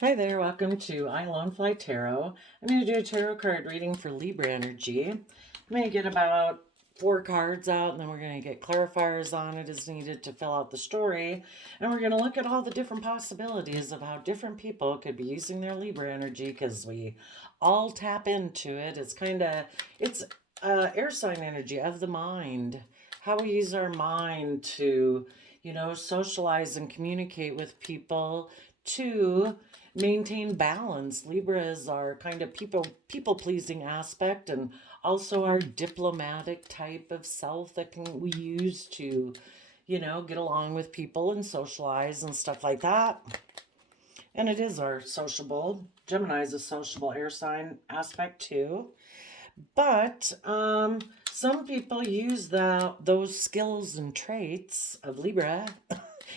Hi there, welcome to I Lone Fly Tarot. I'm going to do a tarot card reading for Libra energy. I'm going to get about 4 cards out, and then we're going to get clarifiers on it as needed to fill out the story. And we're going to look at all the different possibilities of how different people could be using their Libra energy, because we all tap into it. It's air sign energy of the mind. How we use our mind to, socialize and communicate with people to maintain balance. Libra is our kind of people pleasing aspect, and also our diplomatic type of self that we use to, get along with people and socialize and stuff like that. And it is our sociable. Gemini is a sociable air sign aspect too. But some people use those skills and traits of Libra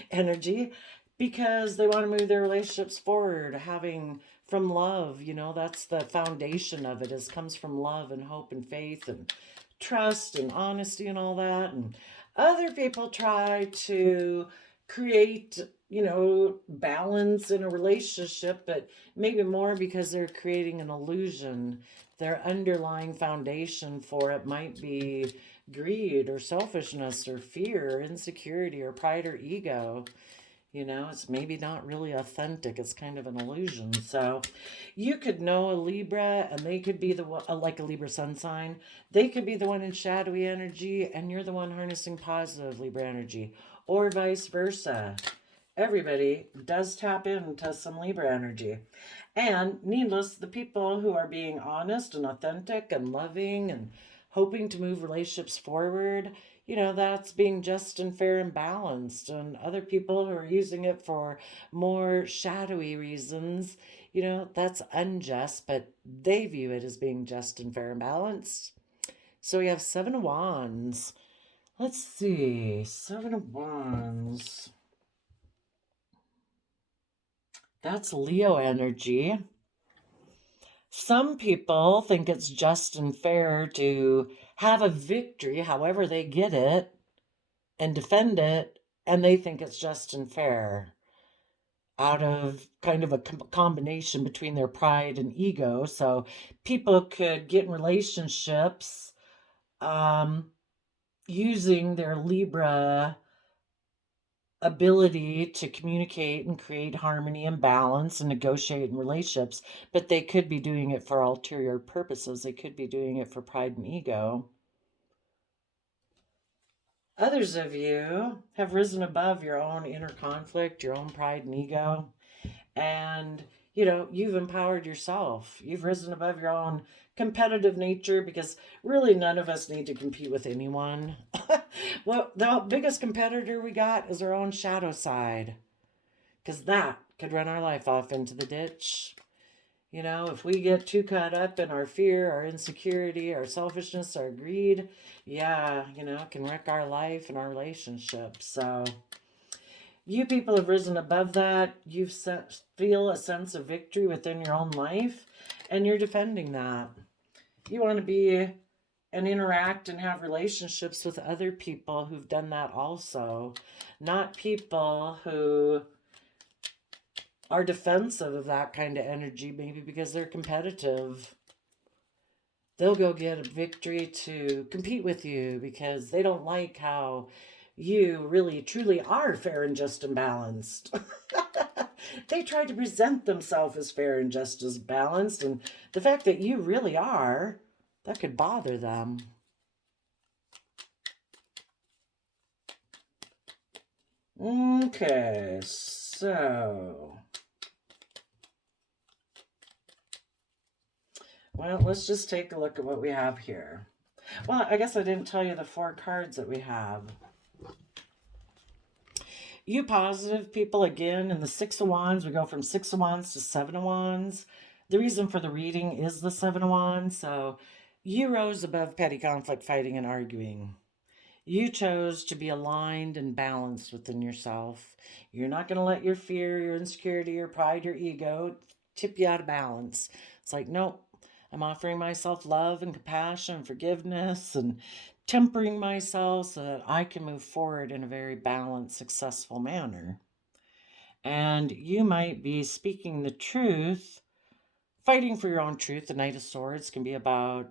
energy because they want to move their relationships forward, having from love. That's the foundation of it. Is comes from love and hope and faith and trust and honesty and all that. And other people try to create, balance in a relationship, but maybe more because they're creating an illusion. Their underlying foundation for it might be greed or selfishness or fear or insecurity or pride or ego. It's maybe not really authentic. It's kind of an illusion. So you could know a Libra and they could be the one, like a Libra sun sign. They could be the one in shadowy energy and you're the one harnessing positive Libra energy, or vice versa. Everybody does tap into some Libra energy. And needless, the people who are being honest and authentic and loving and hoping to move relationships forward, that's being just and fair and balanced. And other people who are using it for more shadowy reasons, that's unjust, but they view it as being just and fair and balanced. So we have 7 of Wands. Let's see, 7 of Wands. That's Leo energy. Some people think it's just and fair to have a victory, however they get it, and defend it, and they think it's just and fair out of kind of a combination between their pride and ego. So people could get in relationships using their Libra ability to communicate and create harmony and balance and negotiate in relationships, but they could be doing it for ulterior purposes. They could be doing it for pride and ego. Others of you have risen above your own inner conflict, your own pride and ego, and you've empowered yourself. You've risen above your own competitive nature, because really none of us need to compete with anyone. Well, the biggest competitor we got is our own shadow side, because that could run our life off into the ditch. If we get too caught up in our fear, our insecurity, our selfishness, our greed, yeah, it can wreck our life and our relationships. So you people have risen above that. You feel a sense of victory within your own life, and you're defending that. You want to be and interact and have relationships with other people who've done that also, not people who are defensive of that kind of energy, maybe because they're competitive. They'll go get a victory to compete with you because they don't like how you really truly are fair and just and balanced. They try to present themselves as fair and just as balanced, and the fact that you really are, that could bother them. Okay, so well, let's just take a look at what we have here. Well, I guess I didn't tell you the 4 cards that we have. You positive people, again, in the 6 of Wands, we go from 6 of Wands to 7 of Wands. The reason for the reading is the 7 of Wands. So you rose above petty conflict, fighting, and arguing. You chose to be aligned and balanced within yourself. You're not going to let your fear, your insecurity, your pride, your ego tip you out of balance. It's like, nope, I'm offering myself love and compassion and forgiveness and tempering myself so that I can move forward in a very balanced, successful manner. And you might be speaking the truth, fighting for your own truth. The Knight of Swords can be about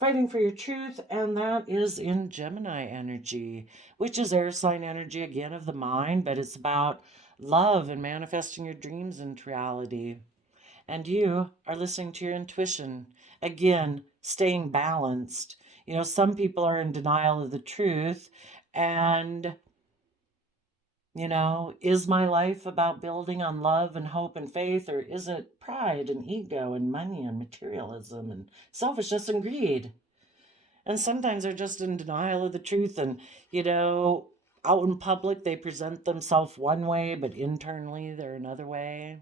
fighting for your truth, and that is in Gemini energy, which is air sign energy again of the mind, but it's about love and manifesting your dreams into reality. And you are listening to your intuition. Again, staying balanced. Some people are in denial of the truth, and is my life about building on love and hope and faith, or is it pride and ego and money and materialism and selfishness and greed? And sometimes they're just in denial of the truth, and, out in public, they present themselves one way, but internally they're another way.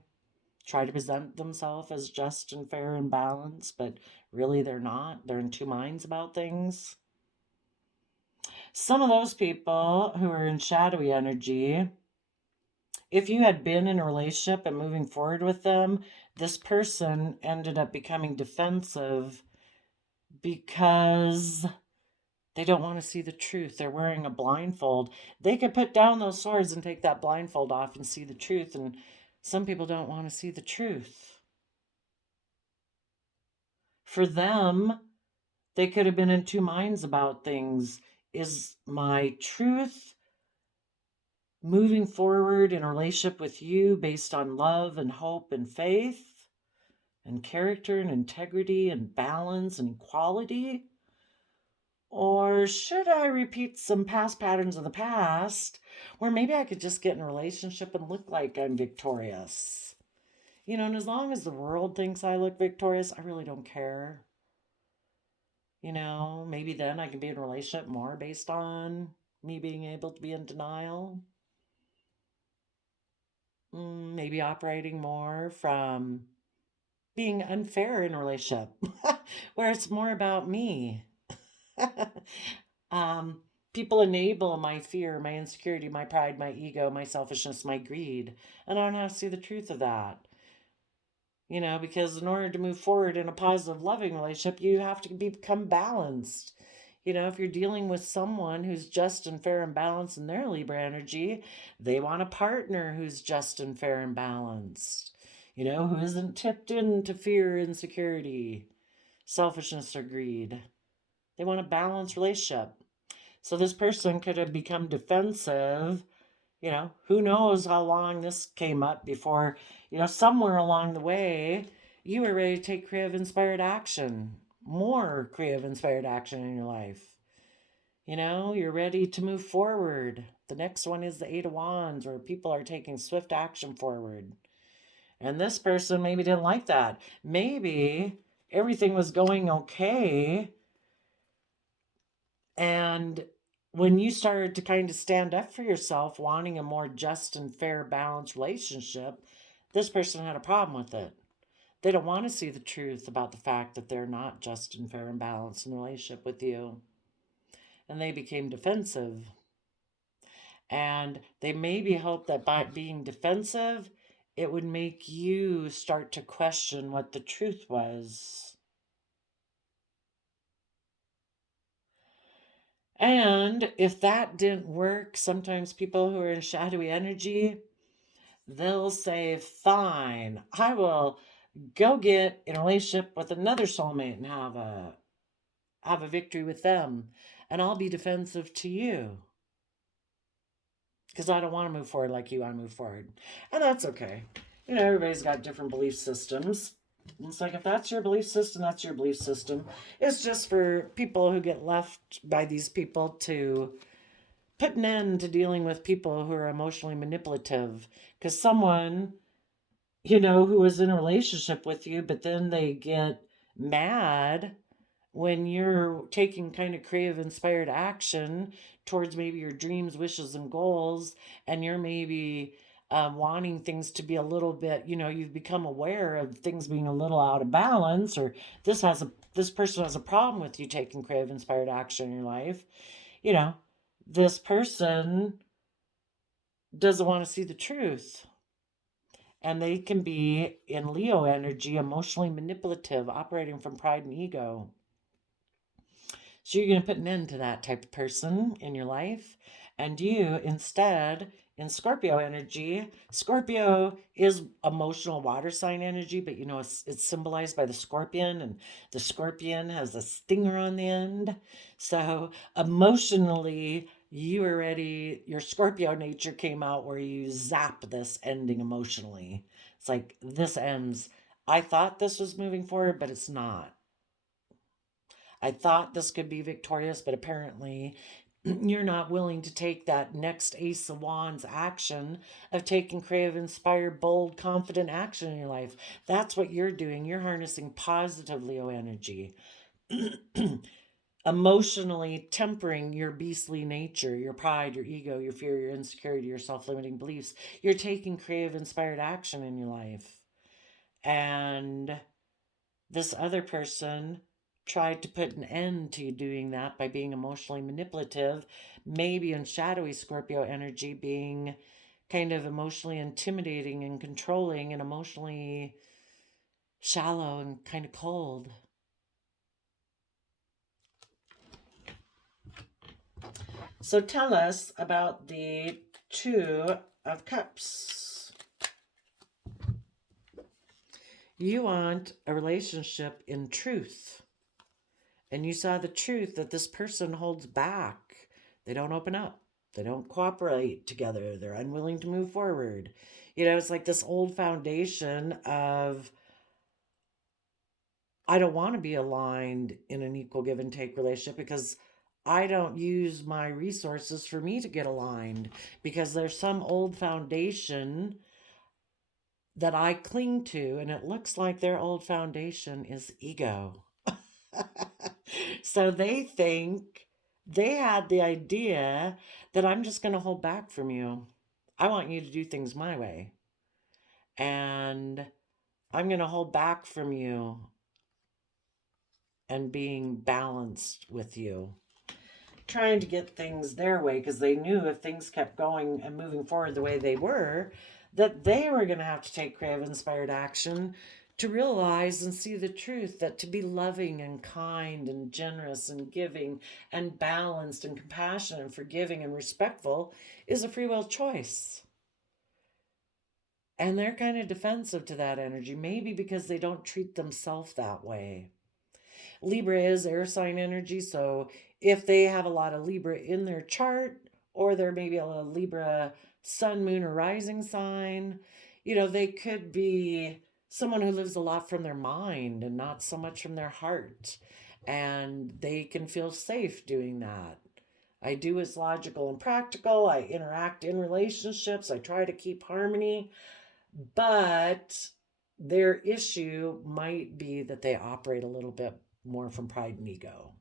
Try to present themselves as just and fair and balanced, but really they're not. They're in two minds about things. Some of those people who are in shadowy energy, if you had been in a relationship and moving forward with them, this person ended up becoming defensive because they don't want to see the truth. They're wearing a blindfold. They could put down those swords and take that blindfold off and see the truth. And some people don't want to see the truth. For them, they could have been in two minds about things. Is my truth moving forward in a relationship with you based on love and hope and faith and character and integrity and balance and equality? Or should I repeat some past patterns of the past where maybe I could just get in a relationship and look like I'm victorious? And as long as the world thinks I look victorious, I really don't care. Maybe then I can be in a relationship more based on me being able to be in denial. Maybe operating more from being unfair in a relationship where it's more about me. People enable my fear, my insecurity, my pride, my ego, my selfishness, my greed. And I don't have to see the truth of that. Because in order to move forward in a positive, loving relationship, you have to become balanced. If you're dealing with someone who's just and fair and balanced in their Libra energy, they want a partner who's just and fair and balanced, who isn't tipped into fear, insecurity, selfishness, or greed. They want a balanced relationship. So this person could have become defensive. Who knows how long this came up before, somewhere along the way, you were ready to take creative inspired action, more creative inspired action in your life. You're ready to move forward. The next one is the Eight of Wands, where people are taking swift action forward. And this person maybe didn't like that. Maybe everything was going okay, and when you started to kind of stand up for yourself, wanting a more just and fair, balanced relationship, this person had a problem with it. They don't want to see the truth about the fact that they're not just and fair and balanced in a relationship with you. And they became defensive. And they maybe hoped that by being defensive, it would make you start to question what the truth was. And if that didn't work, sometimes people who are in shadowy energy, they'll say, fine, I will go get in a relationship with another soulmate and have a victory with them. And I'll be defensive to you. Because I don't want to move forward like you want to move forward. And that's okay. Everybody's got different belief systems. It's like, if that's your belief system, that's your belief system. It's just for people who get left by these people to put an end to dealing with people who are emotionally manipulative. Because someone, who is in a relationship with you, but then they get mad when you're taking kind of creative, inspired action towards maybe your dreams, wishes, and goals, and you're maybe wanting things to be a little bit, you've become aware of things being a little out of balance, or this person has a problem with you taking creative, inspired action in your life. This person doesn't want to see the truth. And they can be in Leo energy, emotionally manipulative, operating from pride and ego. So you're going to put an end to that type of person in your life. And you, instead in Scorpio energy. Scorpio is emotional water sign energy, but it's symbolized by the scorpion, and the scorpion has a stinger on the end. So emotionally, you were ready, your Scorpio nature came out where you zap this ending emotionally. It's like, this ends. I thought this was moving forward, but it's not. I thought this could be victorious, but apparently you're not willing to take that next Ace of Wands action of taking creative, inspired, bold, confident action in your life. That's what you're doing. You're harnessing positive Leo energy, emotionally tempering your beastly nature, your pride, your ego, your fear, your insecurity, your self limiting beliefs. You're taking creative, inspired action in your life. And this other person tried to put an end to doing that by being emotionally manipulative, maybe in shadowy Scorpio energy, being kind of emotionally intimidating and controlling and emotionally shallow and kind of cold. So tell us about the Two of Cups. You want a relationship in truth. And you saw the truth that this person holds back. They don't open up. They don't cooperate together. They're unwilling to move forward. It's like this old foundation of, I don't want to be aligned in an equal give and take relationship because I don't use my resources for me to get aligned, because there's some old foundation that I cling to, and it looks like their old foundation is ego. So they think, they had the idea that I'm just going to hold back from you. I want you to do things my way. And I'm going to hold back from you and being balanced with you. Trying to get things their way, because they knew if things kept going and moving forward the way they were, that they were going to have to take creative, inspired action to realize and see the truth that to be loving and kind and generous and giving and balanced and compassionate and forgiving and respectful is a free will choice. And they're kind of defensive to that energy, maybe because they don't treat themselves that way. Libra is air sign energy, so if they have a lot of Libra in their chart, or they're maybe a Libra sun, moon, or rising sign, they could be someone who lives a lot from their mind and not so much from their heart. And they can feel safe doing that. I do as logical and practical. I interact in relationships. I try to keep harmony. But their issue might be that they operate a little bit more from pride and ego.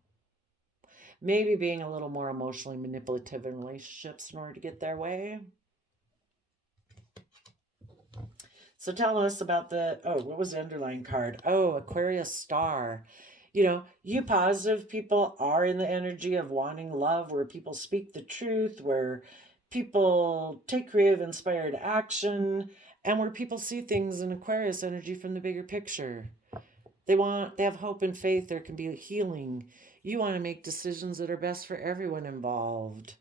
Maybe being a little more emotionally manipulative in relationships in order to get their way. So tell us about what was the underlying card? Oh, Aquarius star. You positive people are in the energy of wanting love, where people speak the truth, where people take creative, inspired action, and where people see things in Aquarius energy from the bigger picture. They have hope and faith. There can be healing. You want to make decisions that are best for everyone involved.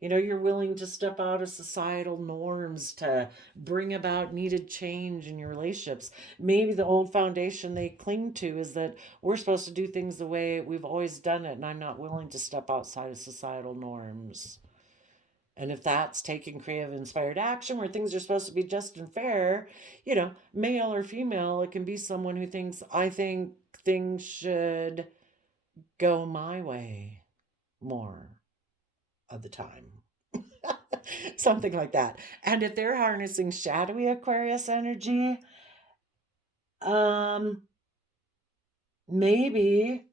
You're willing to step out of societal norms to bring about needed change in your relationships. Maybe the old foundation they cling to is that we're supposed to do things the way we've always done it, and I'm not willing to step outside of societal norms. And if that's taking creative, inspired action where things are supposed to be just and fair, male or female, it can be someone who thinks, I think things should go my way more of the time. Something like that. And if they're harnessing shadowy Aquarius energy, maybe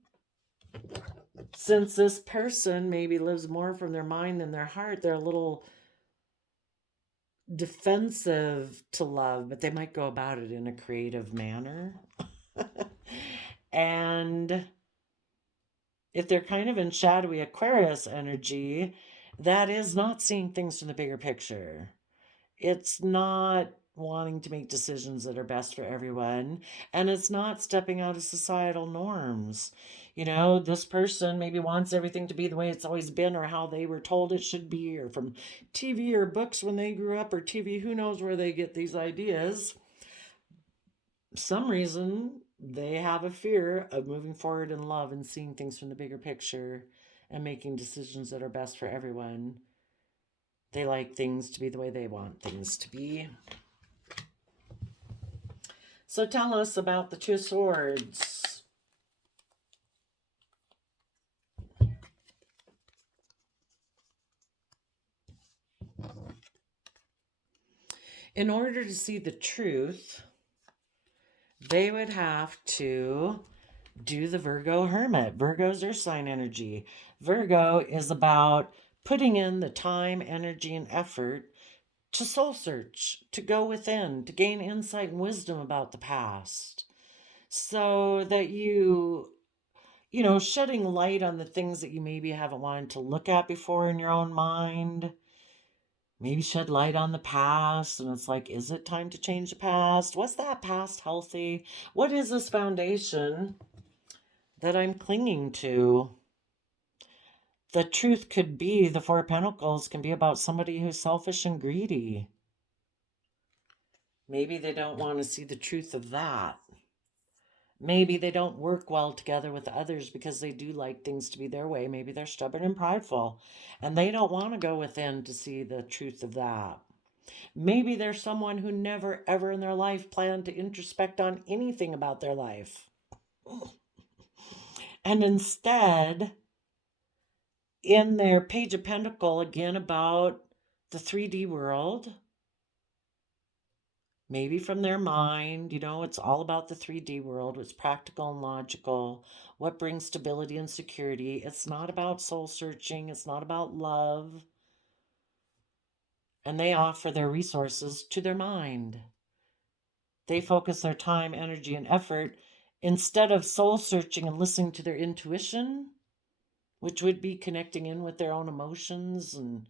since this person maybe lives more from their mind than their heart, they're a little defensive to love, but they might go about it in a creative manner. And if they're kind of in shadowy Aquarius energy, that is not seeing things from the bigger picture. It's not wanting to make decisions that are best for everyone, and it's not stepping out of societal norms. You know, this person maybe wants everything to be the way it's always been or how they were told it should be, or from TV or books when they grew up, or TV, who knows where they get these ideas. Some reason they have a fear of moving forward in love and seeing things from the bigger picture and making decisions that are best for everyone. They like things to be the way they want things to be. So tell us about the Two of Swords. In order to see the truth, they would have to do the Virgo Hermit. Virgo's their sign energy. Virgo is about putting in the time, energy, and effort to soul search, to go within, to gain insight and wisdom about the past. So that you know, shedding light on the things that you maybe haven't wanted to look at before in your own mind. Maybe shed light on the past, and it's like, is it time to change the past? Was that past healthy? What is this foundation that I'm clinging to? The truth could be, the Four of Pentacles can be about somebody who's selfish and greedy. Maybe they don't want to see the truth of that. Maybe they don't work well together with others because they do like things to be their way. Maybe they're stubborn and prideful, and they don't want to go within to see the truth of that. Maybe they're someone who never, ever in their life planned to introspect on anything about their life. And instead, in their Page of Pentacles, again about the 3D world, maybe from their mind, you know, it's all about the 3D world, what's practical and logical, what brings stability and security. It's not about soul searching. It's not about love. And they offer their resources to their mind. They focus their time, energy, and effort instead of soul searching and listening to their intuition, which would be connecting in with their own emotions and,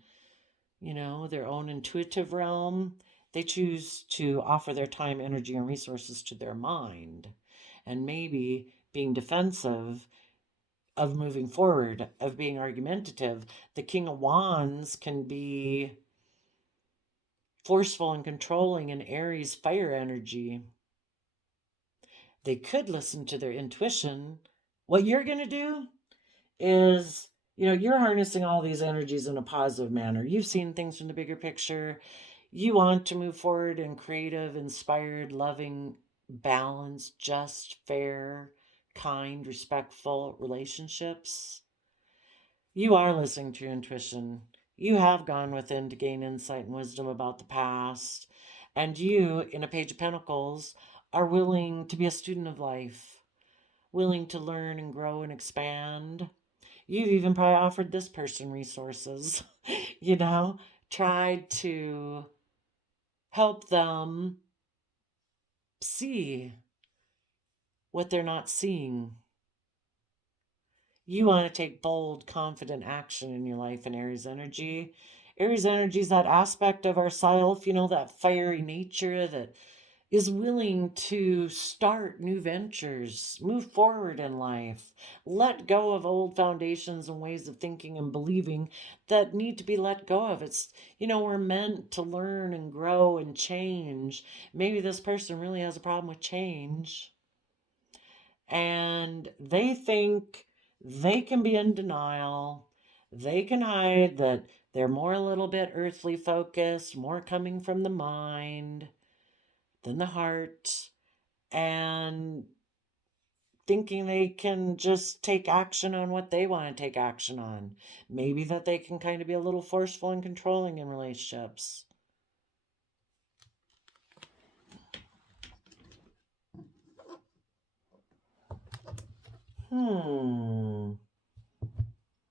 you know, their own intuitive realm. They choose to offer their time, energy, and resources to their mind, and maybe being defensive of moving forward, of being argumentative. The King of Wands can be forceful and controlling in Aries fire energy. They could listen to their intuition. What you're going to do is, you know, you're harnessing all these energies in a positive manner. You've seen things from the bigger picture. You want to move forward in creative, inspired, loving, balanced, just, fair, kind, respectful relationships. You are listening to your intuition. You have gone within to gain insight and wisdom about the past. And you, in a Page of Pentacles, are willing to be a student of life, willing to learn and grow and expand. You've even probably offered this person resources, you know, tried to help them see what they're not seeing. You want to take bold, confident action in your life in Aries energy. Aries energy is that aspect of ourself, you know, that fiery nature that is willing to start new ventures, move forward in life, let go of old foundations and ways of thinking and believing that need to be let go of. It's, you know, we're meant to learn and grow and change. Maybe this person really has a problem with change, and they think they can be in denial. They can hide that they're more a little bit earthly focused, more coming from the mind than the heart, and thinking they can just take action on what they want to take action on. Maybe that they can kind of be a little forceful and controlling in relationships.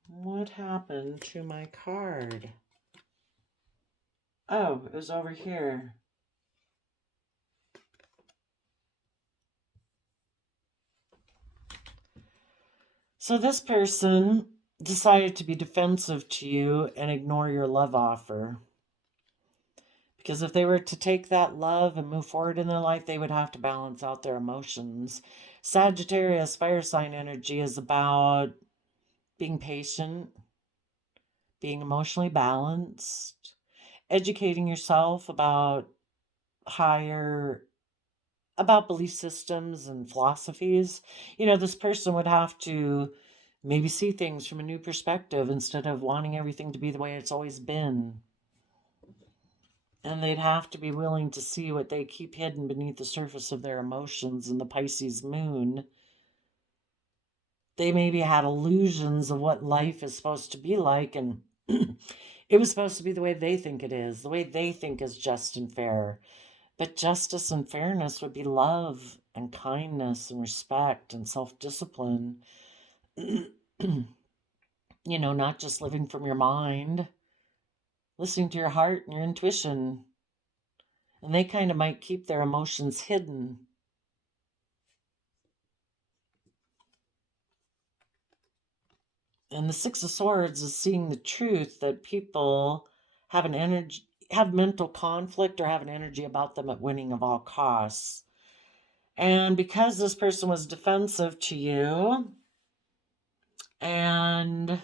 What happened to my card? Oh, it was over here. So this person decided to be defensive to you and ignore your love offer Because if they were to take that love and move forward in their life, they would have to balance out their emotions. Sagittarius fire sign energy is about being patient, being emotionally balanced, educating yourself about belief systems and philosophies. This person would have to maybe see things from a new perspective instead of wanting everything to be the way it's always been. And they'd have to be willing to see what they keep hidden beneath the surface of their emotions in the Pisces moon. They maybe had illusions of what life is supposed to be like, and it was supposed to be the way they think it is, the way they think is just and fair. But justice and fairness would be love and kindness and respect and self-discipline. Not just living from your mind, listening to your heart and your intuition. And they kind of might keep their emotions hidden. And the Six of Swords is seeing the truth that people have mental conflict or have an energy about them at winning of all costs. And because this person was defensive to you, and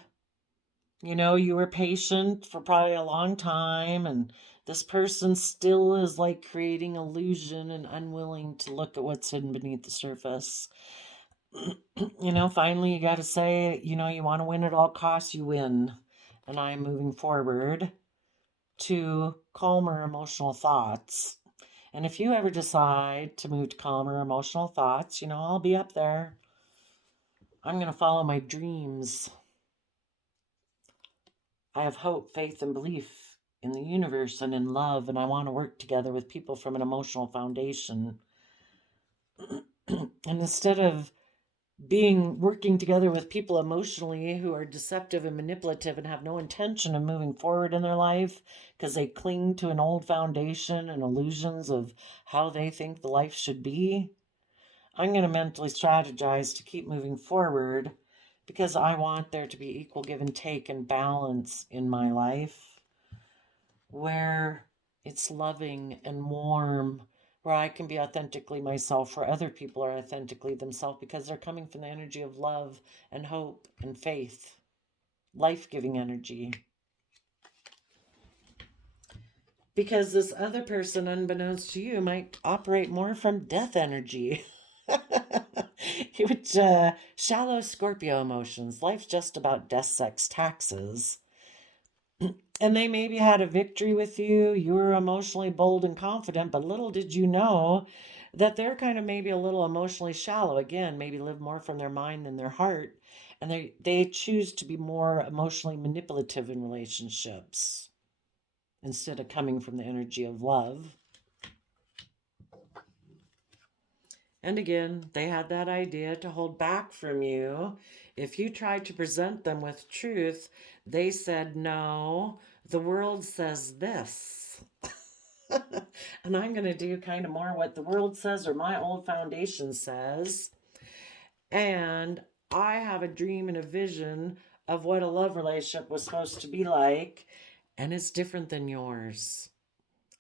you were patient for probably a long time, and this person still is like creating illusion and unwilling to look at what's hidden beneath the surface. Finally you got to say, you want to win at all costs, you win. And I'm moving forward to calmer emotional thoughts. And if you ever decide to move to calmer emotional thoughts, I'll be up there. I'm going to follow my dreams. I have hope, faith, and belief in the universe and in love, and I want to work together with people from an emotional foundation. And instead of working together with people emotionally who are deceptive and manipulative and have no intention of moving forward in their life because they cling to an old foundation and illusions of how they think the life should be, I'm going to mentally strategize to keep moving forward because I want there to be equal give and take and balance in my life where it's loving and warm, where I can be authentically myself, where other people are authentically themselves because they're coming from the energy of love and hope and faith, life-giving energy. Because this other person, unbeknownst to you, might operate more from death energy. Which, shallow Scorpio emotions. Life's just about death, sex, taxes. And they maybe had a victory with you. You were emotionally bold and confident, but little did you know that they're kind of maybe a little emotionally shallow. Again, maybe live more from their mind than their heart. And they choose to be more emotionally manipulative in relationships instead of coming from the energy of love. And again, they had that idea to hold back from you. If you tried to present them with truth, they said, no, the world says this. And I'm going to do kind of more what the world says or my old foundation says. And I have a dream and a vision of what a love relationship was supposed to be like, and it's different than yours.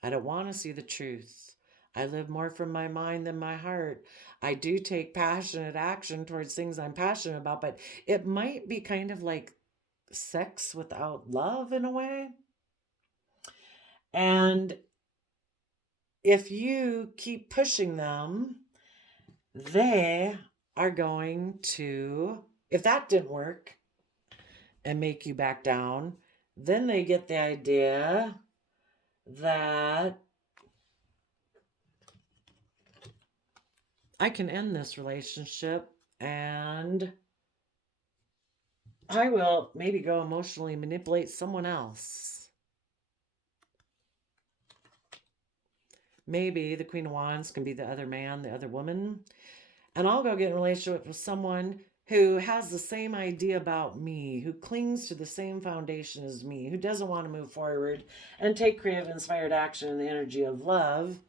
I don't want to see the truth. I live more from my mind than my heart. I do take passionate action towards things I'm passionate about, but it might be kind of like sex without love in a way. And if you keep pushing them, they are going to, if that didn't work and make you back down, then they get the idea that I can end this relationship and I will maybe go emotionally manipulate someone else. Maybe the Queen of Wands can be the other man, the other woman. And I'll go get in a relationship with someone who has the same idea about me, who clings to the same foundation as me, who doesn't want to move forward and take creative, inspired action in the energy of love.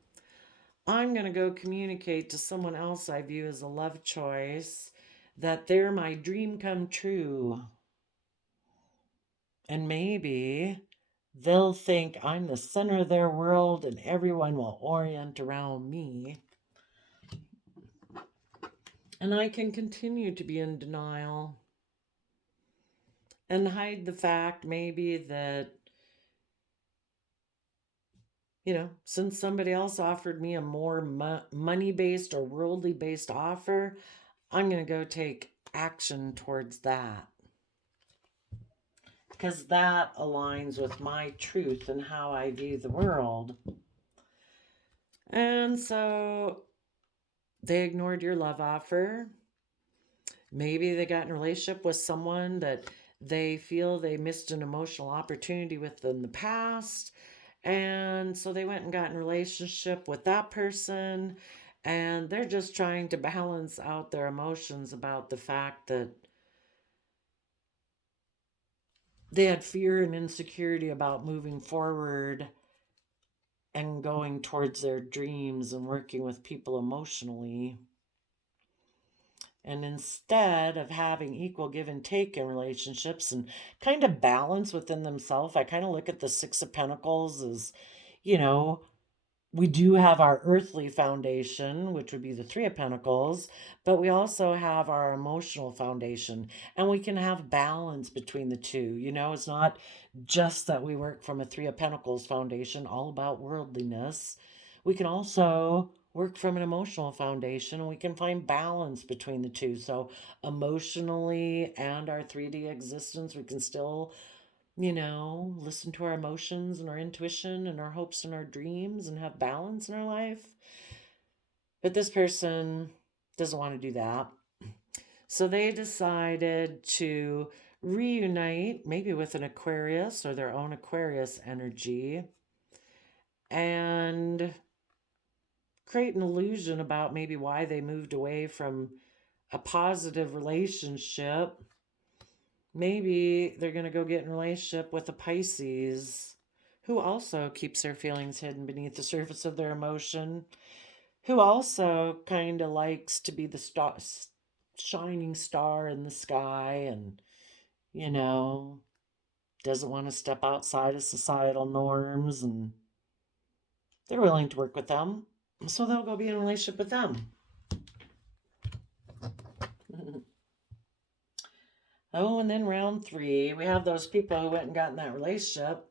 I'm going to go communicate to someone else I view as a love choice that they're my dream come true. And maybe they'll think I'm the center of their world and everyone will orient around me. And I can continue to be in denial and hide the fact maybe that, since somebody else offered me a more money-based or worldly-based offer, I'm going to go take action towards that. Because that aligns with my truth and how I view the world. And so they ignored your love offer. Maybe they got in a relationship with someone that they feel they missed an emotional opportunity with in the past. And so they went and got in a relationship with that person. And they're just trying to balance out their emotions about the fact that they had fear and insecurity about moving forward and going towards their dreams and working with people emotionally. And instead of having equal give and take in relationships and kind of balance within themselves, I kind of look at the Six of Pentacles as, we do have our earthly foundation, which would be the Three of Pentacles, but we also have our emotional foundation, and we can have balance between the two. It's not just that we work from a Three of Pentacles foundation, all about worldliness. We can also work from an emotional foundation, and we can find balance between the two. So emotionally and our 3D existence, we can still listen to our emotions and our intuition and our hopes and our dreams and have balance in our life. But this person doesn't want to do that. So they decided to reunite, maybe with an Aquarius or their own Aquarius energy, and create an illusion about maybe why they moved away from a positive relationship. Maybe they're going to go get in a relationship with a Pisces who also keeps their feelings hidden beneath the surface of their emotion, who also kind of likes to be the shining star in the sky and, doesn't want to step outside of societal norms, and they're willing to work with them. So they'll go be in a relationship with them. Oh, and then round 3, we have those people who went and got in that relationship.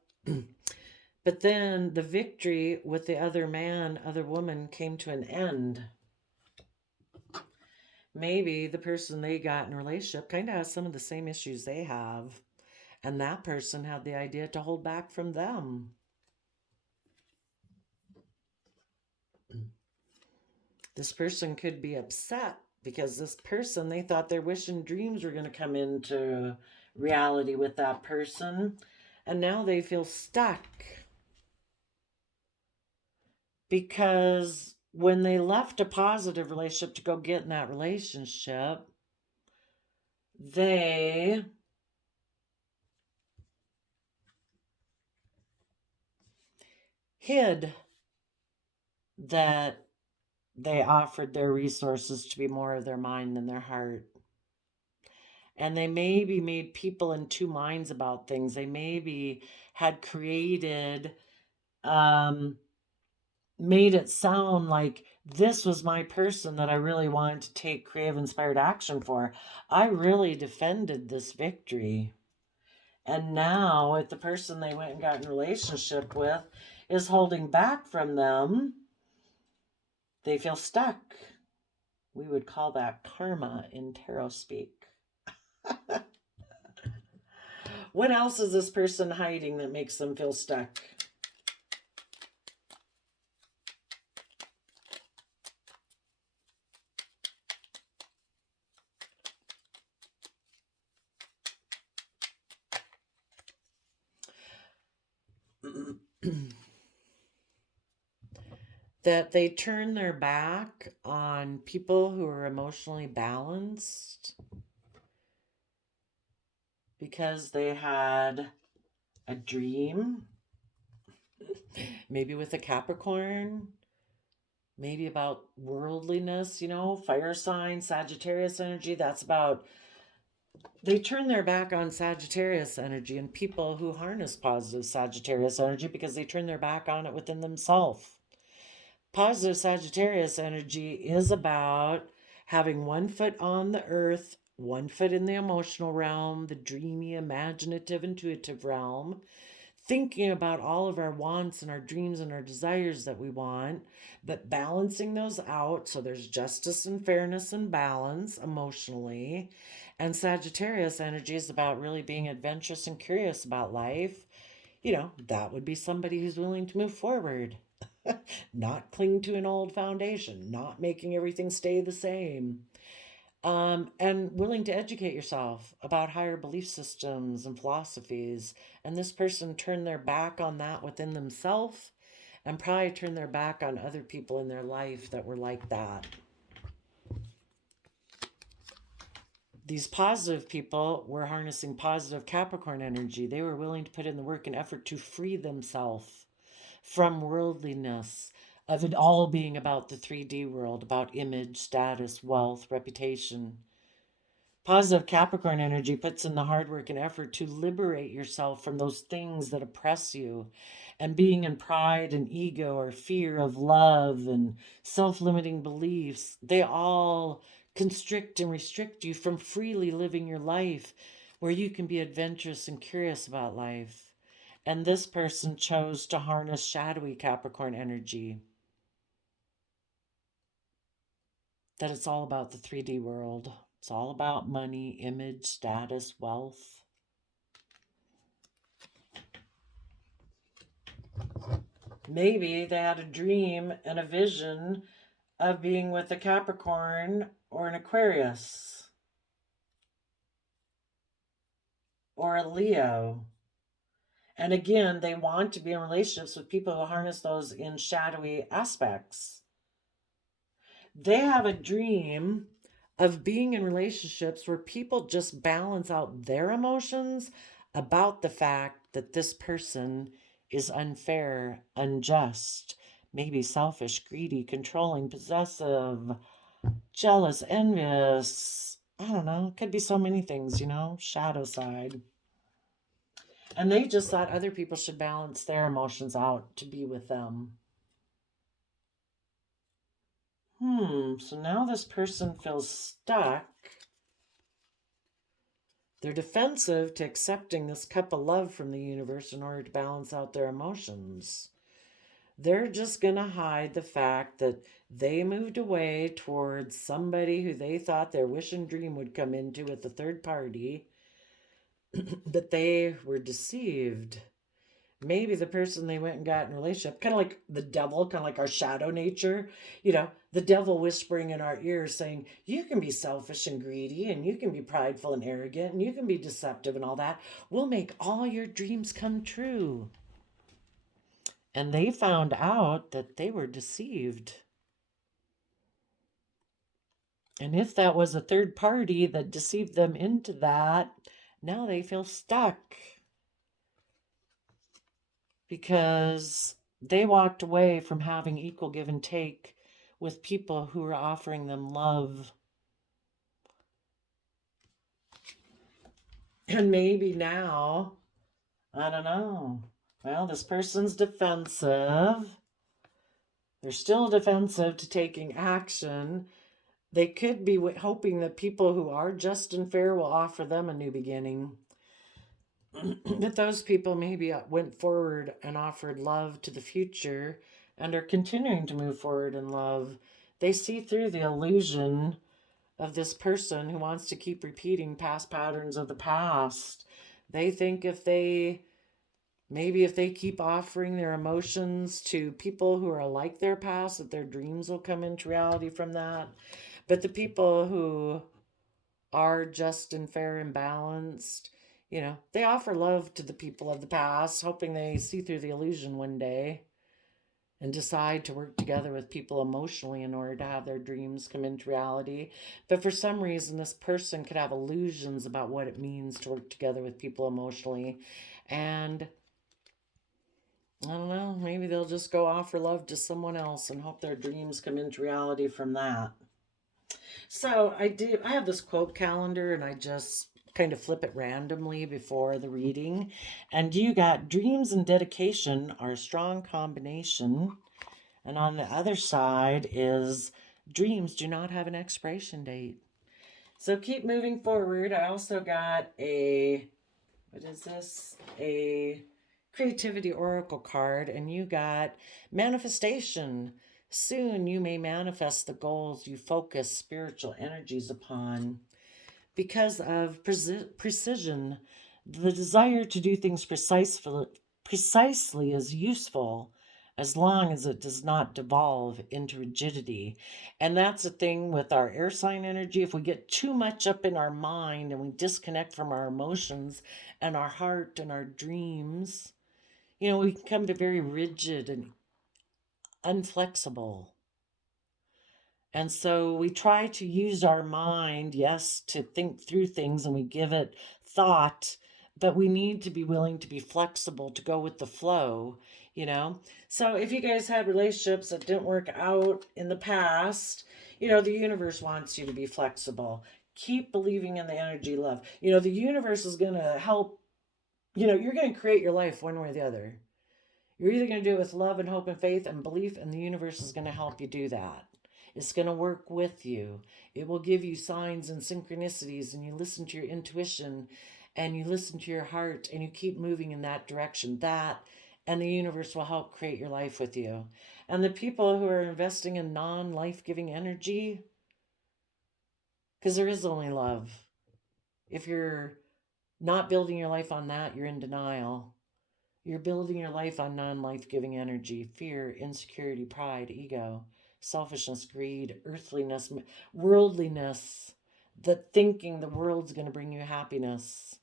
But then the victory with the other man, other woman came to an end. Maybe the person they got in a relationship kind of has some of the same issues they have. And that person had the idea to hold back from them. This person could be upset because this person, they thought their wish and dreams were going to come into reality with that person. And now they feel stuck. Because when they left a positive relationship to go get in that relationship, they hid that they offered their resources to be more of their mind than their heart. And they maybe made people in two minds about things. They maybe had created, made it sound like this was my person that I really wanted to take creative inspired action for. I really defended this victory. And now, if the person they went and got in a relationship with is holding back from them, they feel stuck. We would call that karma in tarot speak. What else is this person hiding that makes them feel stuck? That they turn their back on people who are emotionally balanced because they had a dream, maybe with a Capricorn, maybe about worldliness, fire sign, Sagittarius energy. That's about They turn their back on Sagittarius energy and people who harness positive Sagittarius energy because they turn their back on it within themselves. Positive Sagittarius energy is about having one foot on the earth, one foot in the emotional realm, the dreamy, imaginative, intuitive realm, thinking about all of our wants and our dreams and our desires that we want, but balancing those out so there's justice and fairness and balance emotionally. And Sagittarius energy is about really being adventurous and curious about life. That would be somebody who's willing to move forward, not cling to an old foundation, not making everything stay the same, and willing to educate yourself about higher belief systems and philosophies. And this person turned their back on that within themselves and probably turned their back on other people in their life that were like that. These positive people were harnessing positive Capricorn energy. They were willing to put in the work and effort to free themselves from worldliness, of it all being about the 3D world, about image, status, wealth, reputation. Positive Capricorn energy puts in the hard work and effort to liberate yourself from those things that oppress you. And being in pride and ego or fear of love and self limiting beliefs, they all constrict and restrict you from freely living your life where you can be adventurous and curious about life. And this person chose to harness shadowy Capricorn energy. That it's all about the 3D world. It's all about money, image, status, wealth. Maybe they had a dream and a vision of being with a Capricorn or an Aquarius or a Leo. And again, they want to be in relationships with people who harness those in shadowy aspects. They have a dream of being in relationships where people just balance out their emotions about the fact that this person is unfair, unjust, maybe selfish, greedy, controlling, possessive, jealous, envious. I don't know. Could be so many things, shadow side. And they just thought other people should balance their emotions out to be with them. So now this person feels stuck. They're defensive to accepting this cup of love from the universe in order to balance out their emotions. They're just going to hide the fact that they moved away towards somebody who they thought their wish and dream would come into with a third party, but they were deceived. Maybe the person they went and got in a relationship, kind of like the devil, kind of like our shadow nature, the devil whispering in our ears saying, you can be selfish and greedy, and you can be prideful and arrogant, and you can be deceptive and all that. We'll make all your dreams come true. And they found out that they were deceived. And if that was a third party that deceived them into that, now they feel stuck. Because they walked away from having equal give and take with people who were offering them love. And maybe now, I don't know. Well, this person's defensive. They're still defensive to taking action. They could be hoping that people who are just and fair will offer them a new beginning. That those people maybe went forward and offered love to the future and are continuing to move forward in love. They see through the illusion of this person who wants to keep repeating past patterns of the past. They think if they keep offering their emotions to people who are like their past, that their dreams will come into reality from that. But the people who are just and fair and balanced, they offer love to the people of the past, hoping they see through the illusion one day and decide to work together with people emotionally in order to have their dreams come into reality. But for some reason, this person could have illusions about what it means to work together with people emotionally. And I don't know, maybe they'll just go offer love to someone else and hope their dreams come into reality from that. So I have this quote calendar, and I just kind of flip it randomly before the reading. And you got dreams and dedication are a strong combination. And on the other side is dreams do not have an expiration date. So keep moving forward. I also got a, what is this? A creativity oracle card, and you got manifestation. Soon you may manifest the goals you focus spiritual energies upon. Because of precision, the desire to do things precisely is useful as long as it does not devolve into rigidity. And that's the thing with our air sign energy. If we get too much up in our mind and we disconnect from our emotions and our heart and our dreams, we can come to very rigid and unflexible. And so we try to use our mind, yes, to think through things, and we give it thought, but we need to be willing to be flexible to go with the flow, So if you guys had relationships that didn't work out in the past, the universe wants you to be flexible. Keep believing in the energy love. The universe is going to help, you're going to create your life one way or the other. You're either going to do it with love and hope and faith and belief, and the universe is going to help you do that. It's going to work with you. It will give you signs and synchronicities, and you listen to your intuition and you listen to your heart and you keep moving in that direction. And the universe will help create your life with you. And the people who are investing in non-life-giving energy, because there is only love. If you're not building your life on that, you're in denial. You're building your life on non-life-giving energy, fear, insecurity, pride, ego, selfishness, greed, earthliness, worldliness, that thinking the world's going to bring you happiness.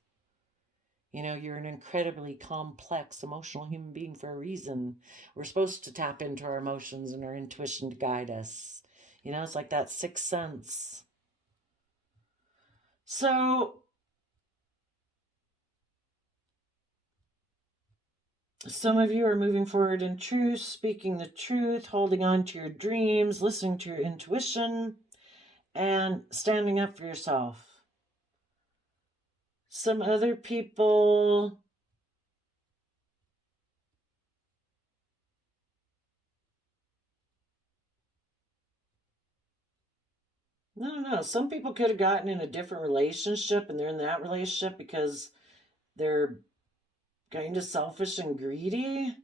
You're an incredibly complex emotional human being for a reason. We're supposed to tap into our emotions and our intuition to guide us. It's like that sixth sense. So some of you are moving forward in truth, speaking the truth, holding on to your dreams, listening to your intuition, and standing up for yourself. Some other people, no. Some people could have gotten in a different relationship, and they're in that relationship because they're kind of selfish and greedy.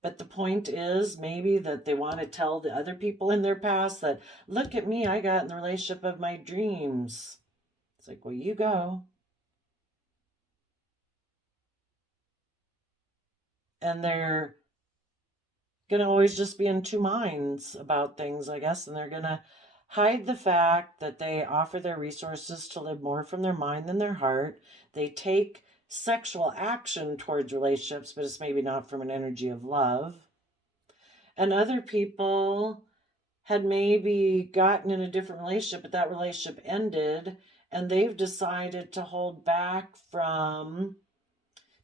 But the point is maybe that they want to tell the other people in their past that, look at me, I got in the relationship of my dreams. It's like, well, you go. And they're going to always just be in two minds about things, I guess. And they're going to hide the fact that they offer their resources to live more from their mind than their heart. They take sexual action towards relationships, but it's maybe not from an energy of love. And other people had maybe gotten in a different relationship, but that relationship ended, and they've decided to hold back from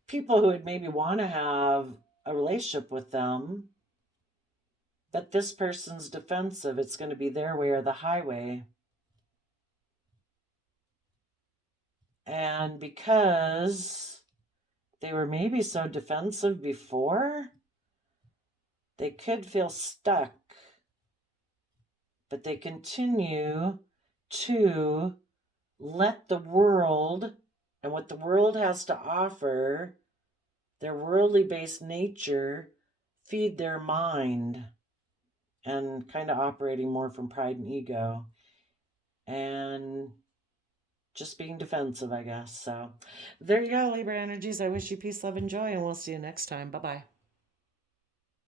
people who would maybe want to have a relationship with them. But this person's defensive. It's going to be their way or the highway. And because they were maybe so defensive before, they could feel stuck. But they continue to let the world and what the world has to offer, their worldly based nature, feed their mind, and kind of operating more from pride and ego and just being defensive, I guess. So there you go, Libra energies. I wish you peace, love, and joy, and we'll see you next time. Bye-bye.